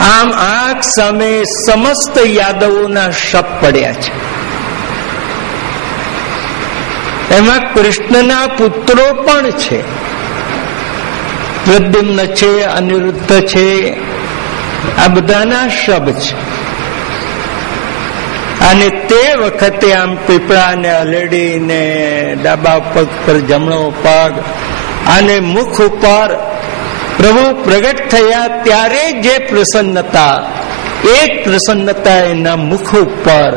આમ આંખ સામે સમસ્ત યાદવોના શપ પડ્યા છે. એમાં કૃષ્ણના પુત્રો પણ છે. પ્રદ્યુમ્ન છે, અનિરુદ્ધ છે, આ બધાના શબ છે. અને તે વખતે આમ પીપળાને અલેડીને ડાબા પગ પર જમણો પગ અને મુખ ઉપર પ્રભુ પ્રગટ થયા ત્યારે જે પ્રસન્નતા, એ પ્રસન્નતા એના મુખ ઉપર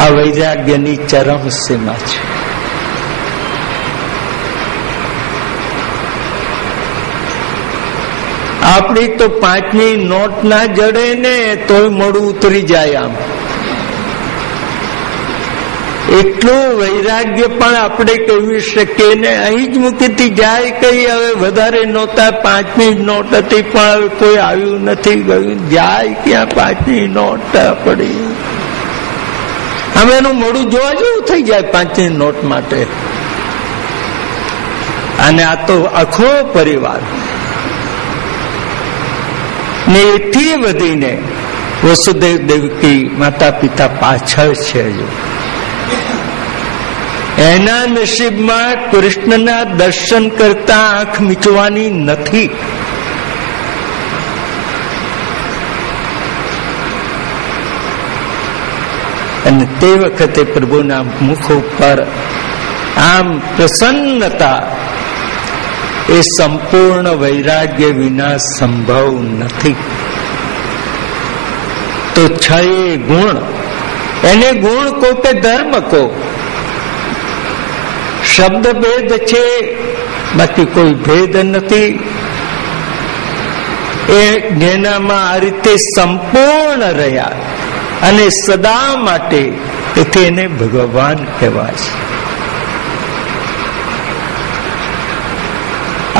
આ વૈરાગ્યની ચરમ સીમા છે. આપણી તો 5ની નોટ ના જડે ને તોય મોડું ઉતરી જાય. આમ એટલું વૈરાગ્ય પણ આપણે કહી શકીએ ને. અહીં જ મૂકીથી જાય કઈ હવે વધારે નહોતા, 5ની નોટ હતી પણ હવે કોઈ આવ્યું નથી, ગયું જાય ક્યાં 5ની નોટ પડી. હવે એનું મોડું જોવા જેવું થઈ જાય 5ની નોટ માટે. અને આ તો આખો પરિવાર ને એથી વધીને વસુદેવ દેવકી માતા પિતા પાછળ છે. હજુ એના નસીબમાં કૃષ્ણના દર્શન કરતા આંખ મીચવાની નથી. અને તે વખતે પ્રભુના મુખ ઉપર આમ પ્રસન્નતા એ સંપૂર્ણ વૈરાગ્ય વિના સંભવ નથી. તો છે ગુણ, એને ગુણ કો કે ધર્મ કો, શબ્દ ભેદ છે, બાકી કોઈ ભેદ નથી. એ જેનામાં આ રીતે સંપૂર્ણ રહ્યા અને સદા માટે, તેથી એને ભગવાન કહેવાય છે.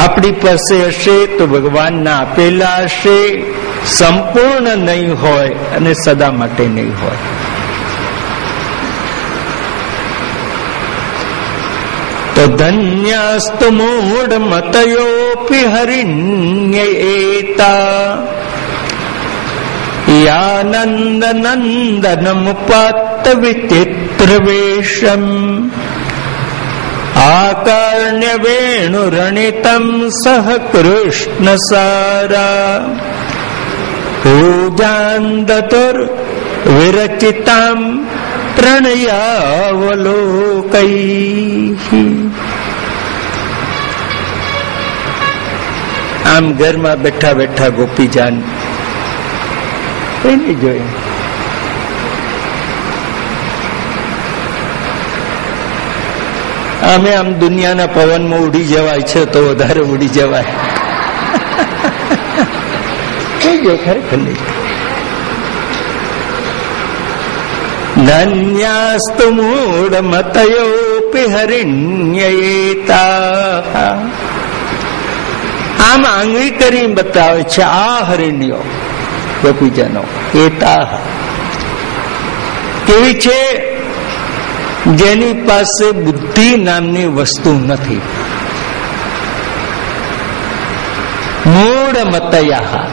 આપણી પાસે હશે તો ભગવાનના આપેલા હશે, સંપૂર્ણ નહીં હોય અને સદા માટે નહીં હોય. તો ધન્યસ્તુ મૂઢ મતયોપી હરિણ્યેતા યાનંદ નંદનમુપાત્ત વિચિત્ર વેશમ આકર્ણ્ય વેણુરણિતમ સહ કૃષ્ણ સારા પૂજાંદતુર વિરચિતામ પ્રણયાવલોકૈ. આમ ઘરમાં બેઠા બેઠા ગોપીજાન એને જોઈ અમે આમ દુનિયાના પવનમાં ઉડી જવાય છે તો વધારે ઉડી જવાય. ખરેખર નહીં. ધન્યાસ્તુ મૂઢ મતયોપી હરિણ્યેતા. આમ આંગળી કરી બતાવે છે આ હરિણ્યો ગોપીજનો. એતા કેવી છે? જેની પાસે બુદ્ધિ નામની વસ્તુ નથી. મૂઢ મતયા,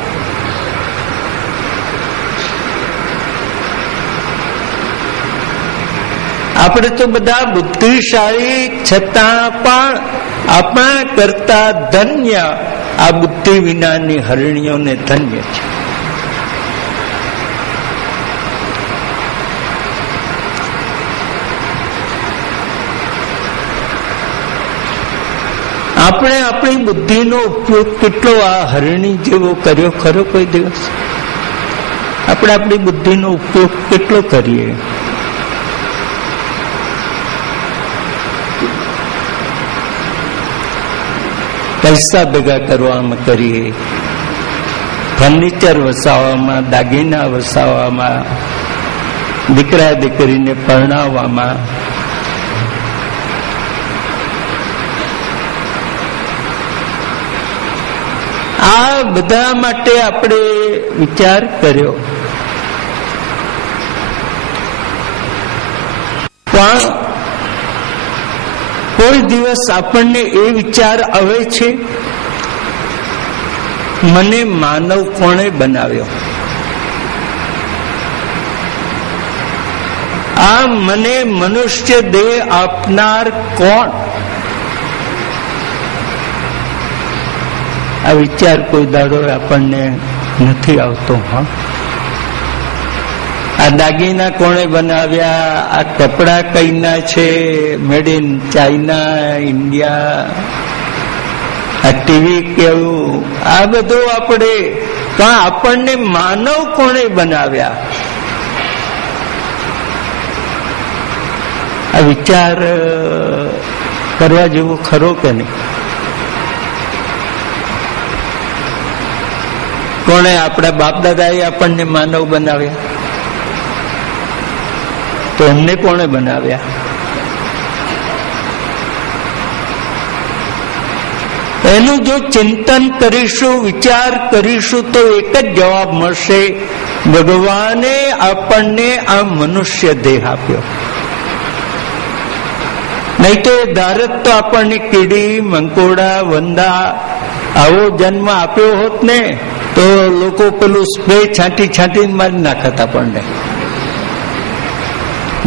આપણે તો બધા બુદ્ધિશાળી છતાં પણ આપણા કરતા ધન્ય આ બુદ્ધિ વિનાની હરિણીઓને ધન્ય છે. આપણે આપણી બુદ્ધિનો ઉપયોગ કેટલો આ હરિણી જેવો કર્યો ખરો કોઈ દિવસ? આપણે આપણી બુદ્ધિનો ઉપયોગ કેટલો કરીએ? પૈસા ભેગા કરવામાં કરીએ, ફર્નિચર વસાવવામાં, દાગીના વસાવવામાં, દીકરા દીકરીને પરણાવવામાં. આ બધા માટે આપણે વિચાર કર્યો, પણ કોઈ દિવસ આપણને એ વિચાર આવે છે મને માનવ કોણે બનાવ્યો? આ મને મનુષ્ય દેહ આપનાર કોણ? આ વિચાર કોઈ દાડો આપણને નથી આવતો. હા, આ દાગીના કોણે બનાવ્યા? આ કપડા કઈના છે? Made in China, India. આ ટીવી કેવું? આ બધું આપણે, પણ આપણને માનવ કોણે બનાવ્યા? આ વિચાર કરવા જેવો ખરો કે નહીં? કોણે? આપણા બાપ દાદાએ આપણને માનવ બનાવ્યા, તો એમને કોણે બનાવ્યા? એનું જો ચિંતન કરીશું, વિચાર કરીશું, તો એક જ જવાબ મળશે, ભગવાને આપણને આ મનુષ્ય દેહ આપ્યો. નહીં તો એ ધારત તો આપણને કીડી, મંકોડા, વંદા આવો જન્મ આપ્યો હોત ને, તો લોકો પેલું સ્પ્રે છાંટી છાંટીને મારી નાખત આપણને,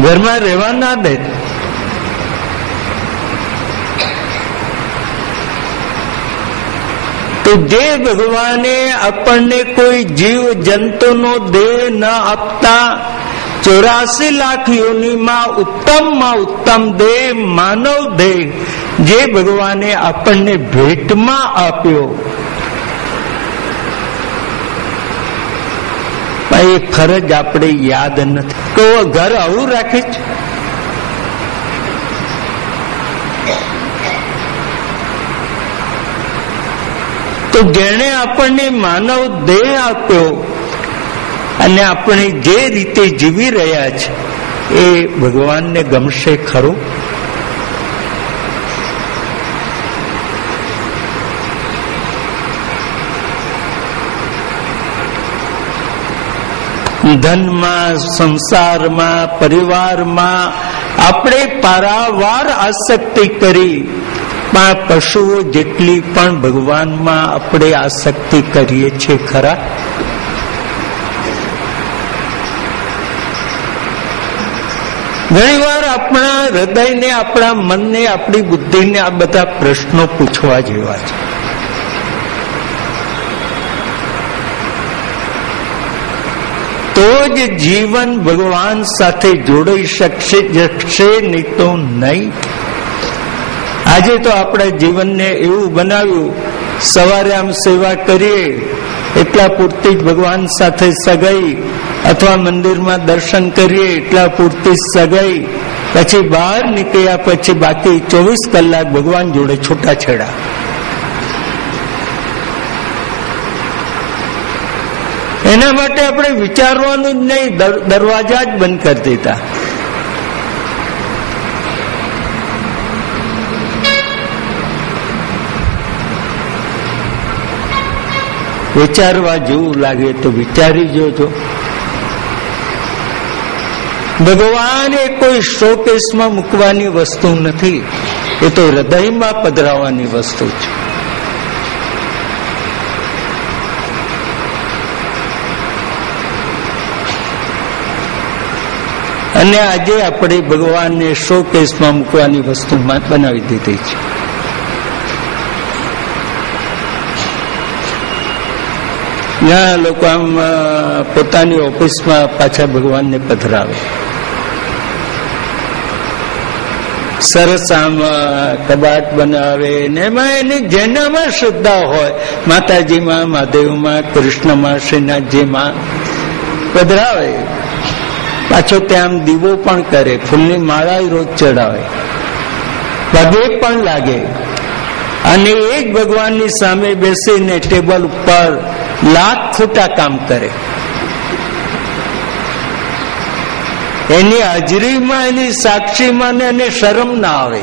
ઘરમાં રહેવા ના દે. તો જે ભગવાને આપણને કોઈ જીવ જંતુનો દેહ ન આપતા 84 લાખ યોનિમાં ઉત્તમ દેહ, માનવ દેહ જે ભગવાને આપણને ભેટમાં આપ્યો, એ ફરજ આપણે યાદ નથી. તો ઘર આવું રાખે છે. તો જેણે આપણને માનવ દેહ આપ્યો અને આપણે જે રીતે જીવી રહ્યા છે, એ ભગવાનને ગમશે ખરું? ધનમાં, સંસારમાં, પરિવારમાં આપણે પારાવાર આસક્તિ કરી, પણ પશુઓ જેટલી પણ ભગવાનમાં આપણે આસક્તિ કરીએ છીએ ખરા? ઘણી વાર આપણા હૃદયને, આપણા મનને, આપણી બુદ્ધિને આ બધા પ્રશ્નો પૂછવા જેવા છે. તો જ જીવન ભગવાન સાથે જોડાઈ શકશે, નહીં તો નહીં. આજે તો આપણા જીવનને એવું બનાવ્યું, સવારે આમ સેવા કરીએ એટલા પૂરતી જ ભગવાન સાથે સગાઈ, અથવા મંદિરમાં દર્શન કરીએ એટલા પૂરતી સગાઈ, પછી બહાર નીકળ્યા પછી બાકી 24 કલાક ભગવાન જોડે છૂટાછેડા. એના માટે આપણે વિચારવાનું જ નહીં, દરવાજા જ બંધ કરી દીધા. વિચારવા જેવું લાગે તો વિચારી જોજો. ભગવાન એ કોઈ શોકેસમાં મૂકવાની વસ્તુ નથી, એ તો હૃદયમાં પધરાવવાની વસ્તુ છે. અને આજે આપણે ભગવાનને શોકેસમાં મૂકવાની વસ્તુ બનાવી દીધી છે. ઘણા લોકો આમ પોતાની ઓફિસમાં પાછા ભગવાનને પધરાવે, સરસ આમ કબાટ બનાવે, ને એમાં એની જેનામાં શ્રદ્ધા હોય, માતાજીમાં, મહાદેવમાં, કૃષ્ણમાં, શ્રીનાથજીમાં પધરાવે. પાછો ત્યાં દીવો પણ કરે, ફૂલની માળા રોજ ચડાવે, પગે પણ લાગે, અને એક ભગવાનની સામે બેસીને ટેબલ ઉપર લાખ ખોટા કામ કરે. એની હાજરીમાં, એની સાક્ષીમાં એને શરમ ના આવે.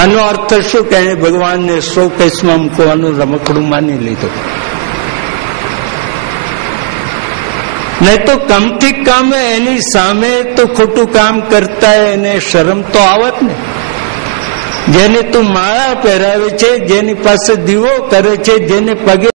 આનો અર્થ શું કે એને ભગવાનને શોકેસમાં મૂકવાનું રમકડું માની લીધું. નહીં તો કમથી કમ એની સામે તો ખોટું કામ કરતા એને શરમ તો આવત ને. જેને તું માળા પહેરાવે છે, જેની પાસે દીવો કરે છે, જેને પગે